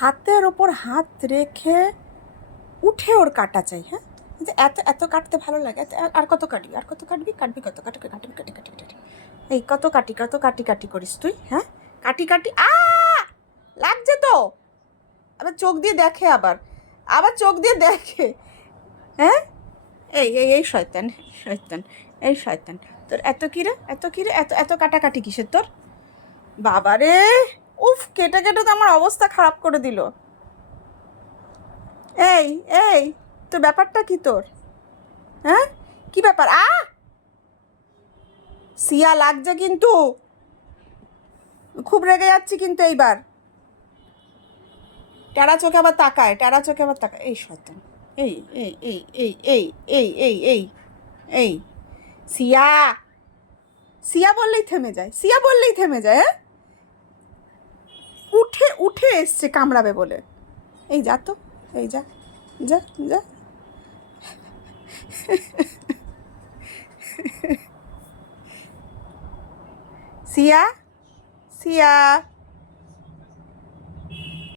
হাতের ওপর হাত রেখে উঠে ওর কাটা চাই। হ্যাঁ, এত এত কাটতে ভালো লাগে। আর কত কাটবি, আর কত কাটবি, কাটবি কত, কাটবি কাটবি কাটি কাটি কাটি। এই কত কাটি, কত কাটি কাটি করিস তুই? হ্যাঁ, কাটি কাটি লাগছে তো। আবার চোখ দিয়ে দেখে, আবার চোখ দিয়ে দেখে। হ্যাঁ, এই এই এই শয়তান, শয়তান, এই শয়তান। তোর এত কিরে, এত কিরে, এত এত কাটাকাটি কিসের তোর? বাবারে, উফ, কেটে কেটে তো আমার অবস্থা খারাপ করে দিল। এই এই তোর ব্যাপারটা কি তোর? হ্যাঁ, কি ব্যাপার? সিয়া লাগছে কিন্তু, খুব রেগে যাচ্ছি কিন্তু এইবার। টেরা চোখে আবার তাকায়, টেরা চোখে আবার তাকায়। এই শয়তান, এই এই এই এই এই এই এই এই এই সিয়া, সিয়া বললেই থেমে যায়, সিয়া বললেই থেমে যায়। হ্যাঁ, উঠে উঠে এসছে কামড়াবে বলে। এই যা তো, এই যা, যা যা। সিয়া, সিয়া।